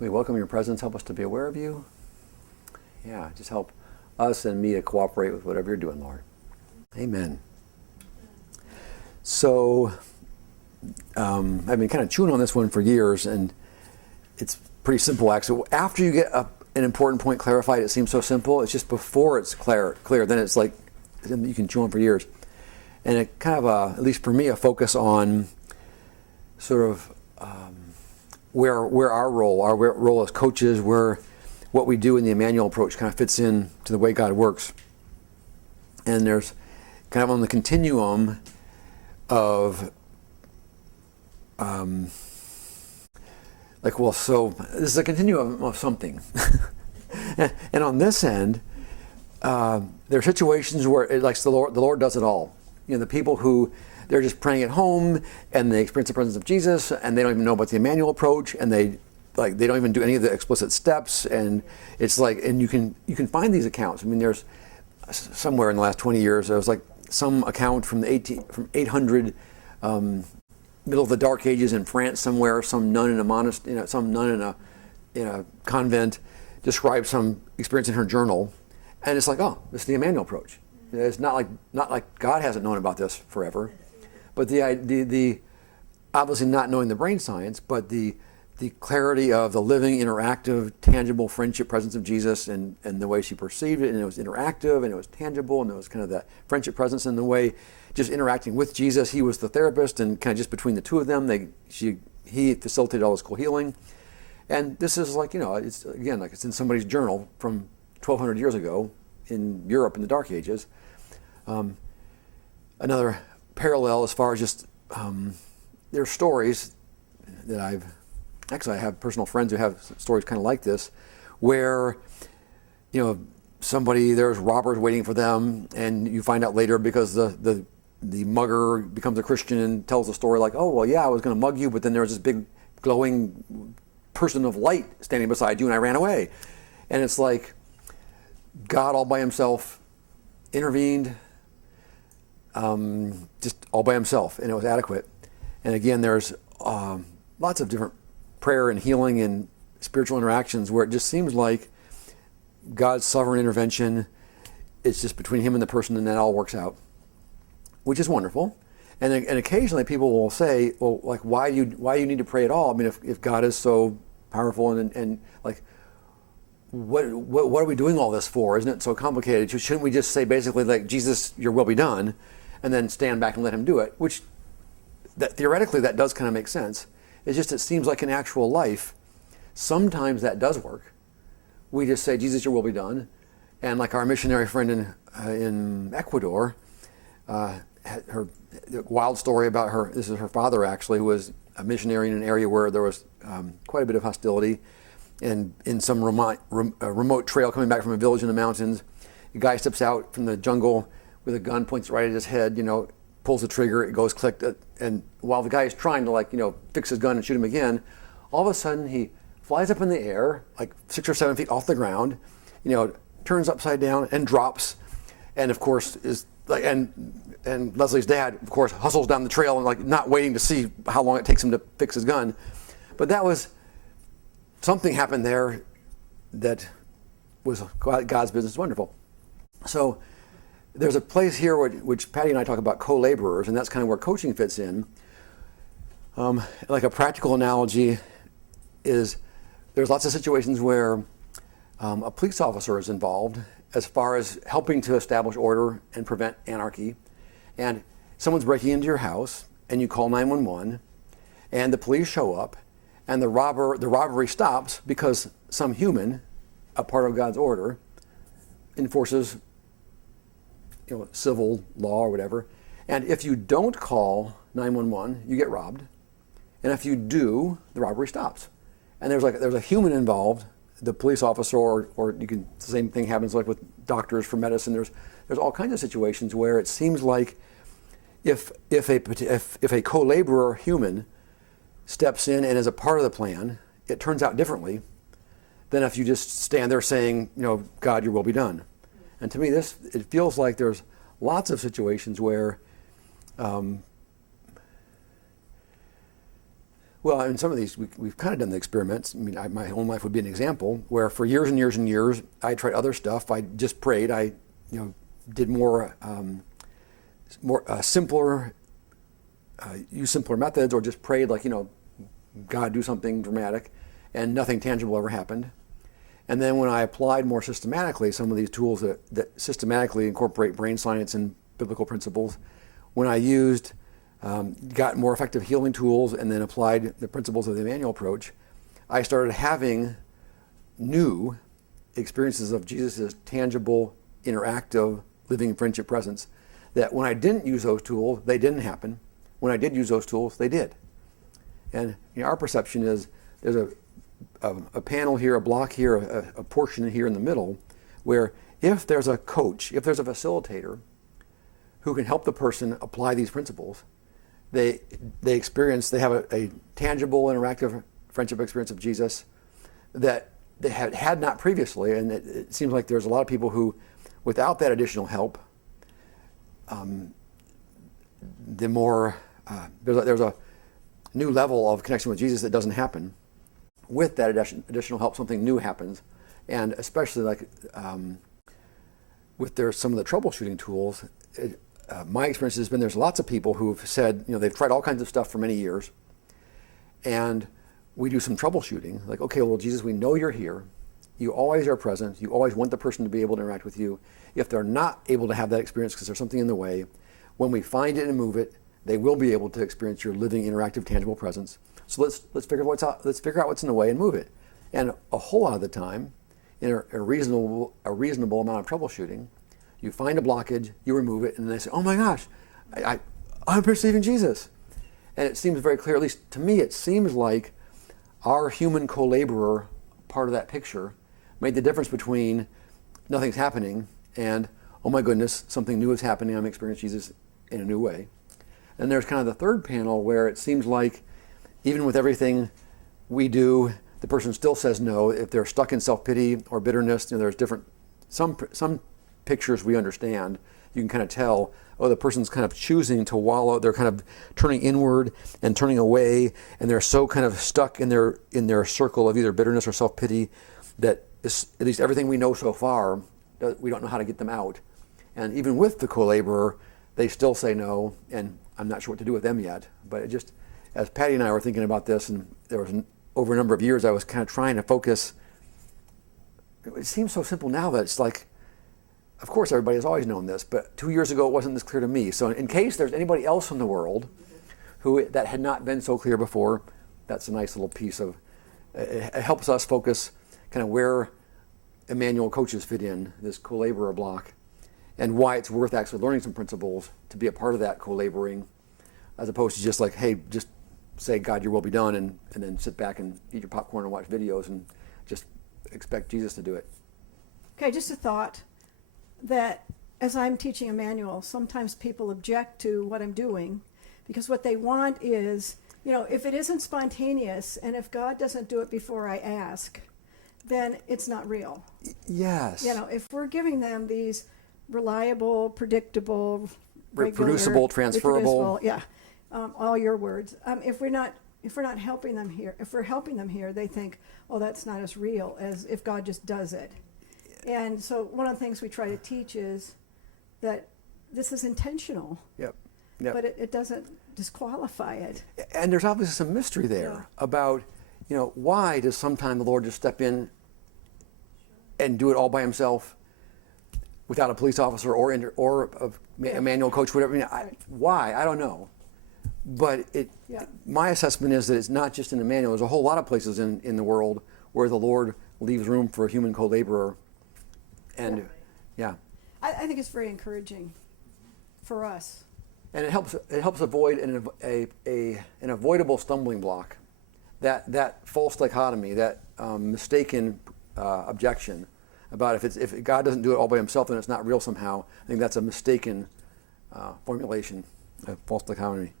We welcome your presence. Help us to be aware of you. Yeah, just help us and me to cooperate with whatever you're doing, Lord. Amen. So, I've been kind of chewing on this one for years, and it's pretty simple, actually. After you get an important point clarified, it seems so simple. It's just before it's clear, then it's like you can chew on for years. And it kind of, at least for me, a focus on sort of where our role as coaches, where what we do in the Immanuel Approach kind of fits in to the way God works. And there's kind of on the continuum of so this is a continuum of something. And on this end, there are situations where the Lord does it all. You know, the people who they're just praying at home and they experience the presence of Jesus and they don't even know about the Immanuel Approach, and they don't even do any of the explicit steps, and it's like, and you can find these accounts. I mean, there's somewhere in the last 20 years there was like some account from 800, middle of the Dark Ages in France somewhere, some nun in a monastery, some nun in a convent described some experience in her journal, and it's like, oh, this is the Immanuel Approach. It's not like God hasn't known about this forever, but the obviously not knowing the brain science, but the clarity of the living, interactive, tangible friendship presence of Jesus, and the way she perceived it, and it was interactive, and it was tangible, and there was kind of that friendship presence in the way, just interacting with Jesus. He was the therapist, and kind of just between the two of them, he facilitated all this cool healing. And this is like, it's again, like it's in somebody's journal from 1,200 years ago in Europe in the Dark Ages. Another parallel as far as just, there are stories that I have personal friends who have stories kind of like this, where, there's robbers waiting for them, and you find out later because the mugger becomes a Christian and tells a story like, oh, well, yeah, I was going to mug you, but then there was this big glowing person of light standing beside you, and I ran away. And it's like God all by himself intervened, just all by himself, and it was adequate. And again, there's lots of different prayer and healing and spiritual interactions where it just seems like God's sovereign intervention, it's just between him and the person, and that all works out, which is wonderful. And occasionally people will say, well, like, why do you need to pray at all? I mean, if God is so powerful and like, what are we doing all this for? Isn't it so complicated? Shouldn't we just say basically like, Jesus, your will be done, and then stand back and let him do it? Which that theoretically that does kind of make sense. It's just, it seems like in actual life, sometimes that does work. We just say, Jesus, your will be done. And like our missionary friend in Ecuador, her wild story about her, this is her father actually, who was a missionary in an area where there was quite a bit of hostility, and in some remote trail coming back from a village in the mountains, a guy steps out from the jungle with a gun, points right at his head, pulls the trigger, it goes click, and while the guy is trying to fix his gun and shoot him again, all of a sudden he flies up in the air, like 6 or 7 feet off the ground, turns upside down and drops, and of course is like, and Leslie's dad, of course, hustles down the trail and like not waiting to see how long it takes him to fix his gun. But that was, something happened there that was God's business. Wonderful. So there's a place here which Patty and I talk about co-laborers, and that's kind of where coaching fits in. Like a practical analogy is there's lots of situations where a police officer is involved as far as helping to establish order and prevent anarchy. And someone's breaking into your house, and you call 911, and the police show up, and the robbery stops because some human, a part of God's order, enforces civil law or whatever. And if you don't call 911, you get robbed. And if you do, the robbery stops. And there's a human involved, the police officer, or the same thing happens like with doctors for medicine. There's all kinds of situations where it seems like if a co-laborer human steps in and is a part of the plan, it turns out differently than if you just stand there saying, God, your will be done. And to me, it feels like there's lots of situations where Well, in some of these, we've kind of done the experiments. I mean, my own life would be an example where for years and years and years, I tried other stuff. I just prayed. I, did more simpler, use simpler methods, or just prayed like, God, do something dramatic, and nothing tangible ever happened. And then when I applied more systematically some of these tools that systematically incorporate brain science and biblical principles, when I got more effective healing tools and then applied the principles of the Immanuel Approach, I started having new experiences of Jesus' tangible, interactive, living friendship presence, that when I didn't use those tools, they didn't happen. When I did use those tools, they did. And our perception is there's a panel here, a block here, a portion here in the middle, where if there's a coach, if there's a facilitator who can help the person apply these principles, they have a tangible, interactive friendship experience of Jesus that they had not previously. And it seems like there's a lot of people who, without that additional help, there's a new level of connection with Jesus that doesn't happen. With that additional help, something new happens. And especially like with some of the troubleshooting tools, my experience has been there's lots of people who've said, they've tried all kinds of stuff for many years, and we do some troubleshooting. Like, okay, well, Jesus, we know you're here. You always are present. You always want the person to be able to interact with you. If they're not able to have that experience because there's something in the way, when we find it and move it, they will be able to experience your living, interactive, tangible presence. So let's figure out what's in the way and move it. And a whole lot of the time, in a reasonable amount of troubleshooting, you find a blockage, you remove it, and then they say, oh my gosh, I'm perceiving Jesus. And it seems very clear, at least to me, it seems like our human co-laborer part of that picture made the difference between nothing's happening and, oh my goodness, something new is happening, I'm experiencing Jesus in a new way. And there's kind of the third panel where it seems like even with everything we do, the person still says no. If they're stuck in self-pity or bitterness, there's some pictures we understand. You can kind of tell, the person's kind of choosing to wallow. They're kind of turning inward and turning away, and they're so kind of stuck in their circle of either bitterness or self-pity that at least everything we know so far, we don't know how to get them out. And even with the co-laborer, they still say no, and I'm not sure what to do with them yet. But it just, as Patty and I were thinking about this, and there was over a number of years, I was kind of trying to focus. It seems so simple now that it's like, of course everybody has always known this, but 2 years ago it wasn't this clear to me. So in case there's anybody else in the world that had not been so clear before, that's a nice little piece of, it helps us focus kind of where Immanuel coaches fit in, this co-laborer block, and why it's worth actually learning some principles to be a part of that co-laboring, as opposed to just like, hey, just say, God, your will be done, and then sit back and eat your popcorn and watch videos and just expect Jesus to do it. Okay, just a thought that as I'm teaching Immanuel, sometimes people object to what I'm doing because what they want is, if it isn't spontaneous and if God doesn't do it before I ask, then it's not real. Yes. If we're giving them these reliable, predictable, reproducible, transferable, all your words. If we're not helping them here, if we're helping them here, they think, oh, that's not as real as if God just does it. And so one of the things we try to teach is that this is intentional. Yep. But it doesn't disqualify it. And there's obviously some mystery there about, why does sometimes the Lord just step in and do it all by himself without a police officer or a manual coach, whatever. Why? I don't know. But my assessment is that it's not just in Immanuel. There's a whole lot of places in the world where the Lord leaves room for a human co-laborer. And I think it's very encouraging for us. And it helps avoid an avoidable stumbling block, that false dichotomy, that mistaken objection about if God doesn't do it all by himself, then it's not real somehow. I think that's a mistaken formulation, a false dichotomy.